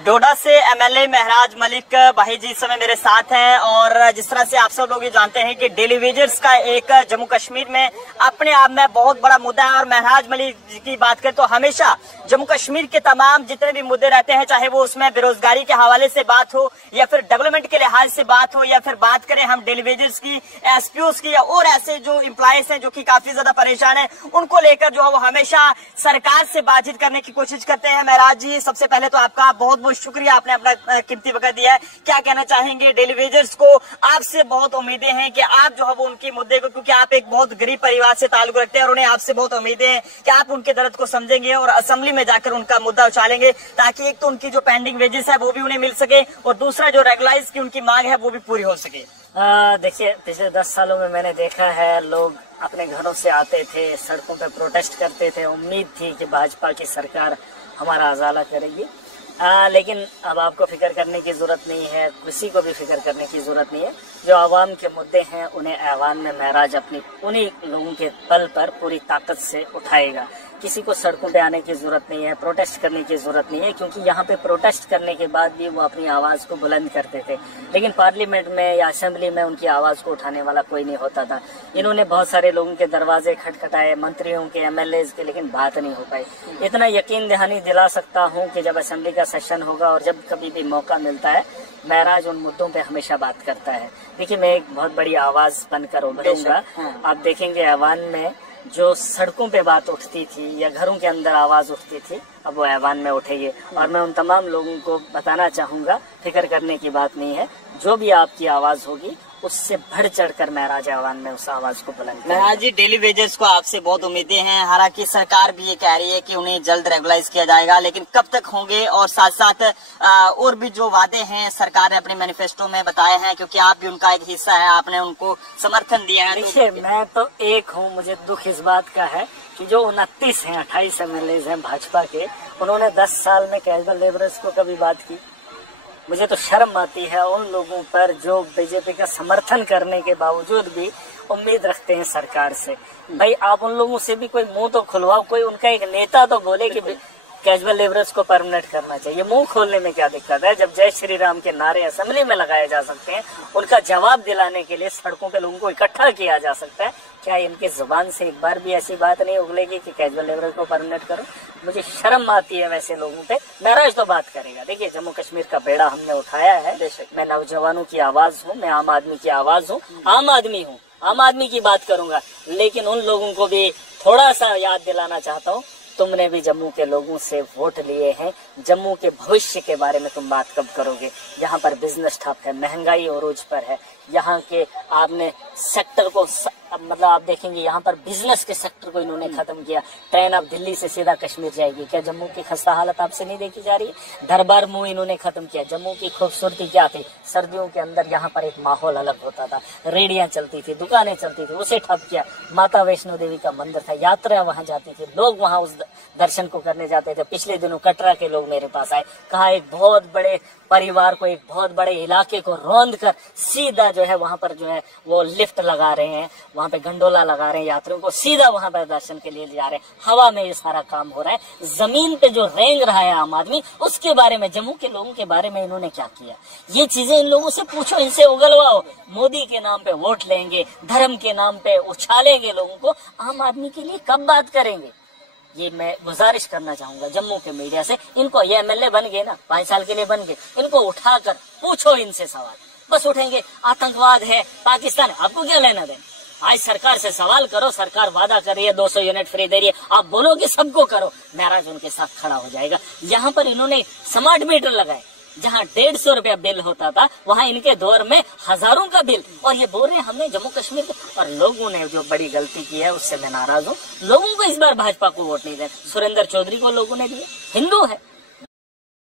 डोडा से एमएलए महराज मलिक भाई जी इस समय मेरे साथ हैं और जिस तरह से आप सब लोग ये जानते हैं कि डेली वेजर्स का एक जम्मू कश्मीर में अपने आप में बहुत बड़ा मुद्दा है। और महराज मलिक जी की बात करें तो हमेशा जम्मू कश्मीर के तमाम जितने भी मुद्दे रहते हैं, चाहे वो उसमें बेरोजगारी के हवाले से बात हो या फिर डेवलपमेंट के लिहाज से बात हो या फिर बात करें हम डेली वेजर्स की, एसपीओस की और ऐसे जो एम्प्लॉयज हैं जो कि काफी ज्यादा परेशान है, उनको लेकर जो है वो हमेशा सरकार से बातचीत करने की कोशिश करते हैं। महराज जी, सबसे पहले तो आपका बहुत बहुत शुक्रिया, आपने अपना कीमती वक्त दिया है। क्या कहना चाहेंगे डेली वेजर्स को? आपसे बहुत उम्मीदें हैं कि आप जो है वो उनके मुद्दे को, क्योंकि आप एक बहुत गरीब परिवार से ताल्लुक रखते हैं और उन्हें आपसे बहुत उम्मीदें हैं कि आप उनके दर्द को समझेंगे और असेंबली में जाकर उनका मुद्दा उछालेंगे, ताकि एक तो उनकी जो पेंडिंग वेजेस है वो भी उन्हें मिल सके और दूसरा जो रेगुलाइज की उनकी मांग है वो भी पूरी हो सके। देखिए, पिछले 10 सालों में मैंने देखा है लोग अपने घरों से आते थे, सड़कों पे प्रोटेस्ट करते थे, उम्मीद थी कि भाजपा की सरकार हमारा उजाला करेगी। लेकिन अब आपको फिक्र करने की जरूरत नहीं है, किसी को भी फिक्र करने की जरूरत नहीं है। जो आवाम के मुद्दे हैं उन्हें ऐवान में महराज अपनी उन्हीं लोगों के बल पर पूरी ताकत से उठाएगा। किसी को सड़कों पे आने की जरूरत नहीं है, प्रोटेस्ट करने की जरूरत नहीं है, क्योंकि यहाँ पे प्रोटेस्ट करने के बाद भी वो अपनी आवाज को बुलंद करते थे, लेकिन पार्लियामेंट में या असेंबली में उनकी आवाज को उठाने वाला कोई नहीं होता था। इन्होंने बहुत सारे लोगों के दरवाजे खटखटाए, मंत्रियों के, एमएलए के, लेकिन बात नहीं हो पाई। इतना यकीन दहानी दिला सकता हूँ कि जब असेंबली का सेशन होगा और जब कभी भी मौका मिलता है, महराज उन मुद्दों पे हमेशा बात करता है। देखिए, मैं एक बहुत बड़ी आवाज बनकर उभरूंगा। आप देखेंगे ऐवान में जो सड़कों पे बात उठती थी या घरों के अंदर आवाज उठती थी, अब वो ऐवान में उठेगी। और मैं उन तमाम लोगों को बताना चाहूंगा, फिक्र करने की बात नहीं है, जो भी आपकी आवाज होगी उससे बढ़ चढ़कर महराज ऐवान में उस आवाज को बुलंद। महराज जी, डेली वेजर्स को आपसे बहुत उम्मीदें हैं। हालांकि सरकार भी ये कह रही है कि उन्हें जल्द रेगुलाइज किया जाएगा, लेकिन कब तक होंगे? और साथ साथ और भी जो वादे हैं सरकार ने अपने मैनिफेस्टो में बताए हैं, क्योंकि आप भी उनका एक हिस्सा है, आपने उनको समर्थन दिया है। देखिए, मैं तो एक हूँ, मुझे दुख इस बात का है कि जो 29 हैं, 28 एमएलए हैं भाजपा के, उन्होंने 10 साल में कैजुअल लेबरर्स को कभी बात की? मुझे तो शर्म आती है उन लोगों पर जो बीजेपी का समर्थन करने के बावजूद भी उम्मीद रखते हैं सरकार से। भाई, आप उन लोगों से भी कोई मुंह तो खुलवाओ, कोई उनका एक नेता तो बोले कि कैजुअल लेबरर्स को परमानेंट करना चाहिए। मुंह खोलने में क्या दिक्कत है? जब जय श्री राम के नारे असेंबली में लगाए जा सकते हैं, उनका जवाब दिलाने के लिए सड़कों पे लोगों को इकट्ठा किया जा सकता है, क्या इनके जुबान से एक बार भी ऐसी बात नहीं उगलेगी कि कैजुअल लेबरर्स को परमानेंट करो? मुझे शर्म आती है वैसे लोगों पे। महराज तो बात करेगा। देखिए, जम्मू कश्मीर का बेड़ा हमने उठाया है। मैं नौजवानों की आवाज हूँ, मैं आम आदमी की आवाज हूँ, आम आदमी हूँ, आम आदमी की बात करूंगा। लेकिन उन लोगों को भी थोड़ा सा याद दिलाना चाहता हूँ, तुमने भी जम्मू के लोगों से वोट लिए हैं, जम्मू के भविष्य के बारे में तुम बात कब करोगे? यहाँ पर बिजनेस ठप है, महंगाई अरूज पर है, यहाँ के आपने सेक्टर को मतलब आप देखेंगे यहाँ पर बिजनेस के सेक्टर को इन्होंने खत्म किया। ट्रेन अब दिल्ली से सीधा कश्मीर जाएगी, क्या जम्मू की खस्ता हालत आपसे नहीं देखी जा रही है? दरबार मुंह इन्होंने खत्म किया। जम्मू की खूबसूरती क्या थी? सर्दियों के अंदर यहाँ पर एक माहौल अलग होता था, रेडियां चलती थी, दुकानें चलती थी, उसे ठप किया। माता वैष्णो देवी का मंदिर था, यात्रा वहां जाती थी, लोग वहां उस दर्शन को करने जाते थे। पिछले दिनों कटरा के लोग मेरे पास आए, कहा एक बहुत बड़े परिवार को, एक बहुत बड़े इलाके को रौंद कर सीधा जो है वहां पर जो है वो लिफ्ट लगा रहे हैं, वहां पे गंडोला लगा रहे हैं, यात्रियों को सीधा वहां पर दर्शन के लिए जा रहे हैं। हवा में ये सारा काम हो रहा है। जमीन पे जो रेंग रहा है आम आदमी, उसके बारे में, जम्मू के लोगों के बारे में इन्होंने क्या किया? ये चीजें इन लोगों से पूछो, इनसे उगलवाओ। मोदी के नाम पे वोट लेंगे, धर्म के नाम पे उछालेंगे लोगों को, आम आदमी के लिए कब बात करेंगे? ये मैं गुजारिश करना चाहूंगा जम्मू के मीडिया से। इनको, ये एमएलए बन गए ना, 5 साल के लिए बन गए, इनको उठाकर पूछो इनसे सवाल। बस उठेंगे, आतंकवाद है, पाकिस्तान, आपको क्या लेना देना? आज सरकार से सवाल करो, सरकार वादा कर रही है 200 यूनिट फ्री दे रही है, आप बोलो कि सबको करो, महराज उनके साथ खड़ा हो जाएगा। यहाँ पर इन्होंने स्मार्ट मीटर लगाए, जहाँ 150 रुपया बिल होता था, वहाँ इनके दौर में हजारों का बिल। और ये बोल रहे हैं हमने जम्मू कश्मीर के, और लोगों ने जो बड़ी गलती की है उससे मैं नाराज हूँ। लोगों को इस बार भाजपा को वोट नहीं देना। सुरेंद्र चौधरी को लोगों ने दिया, हिंदू है,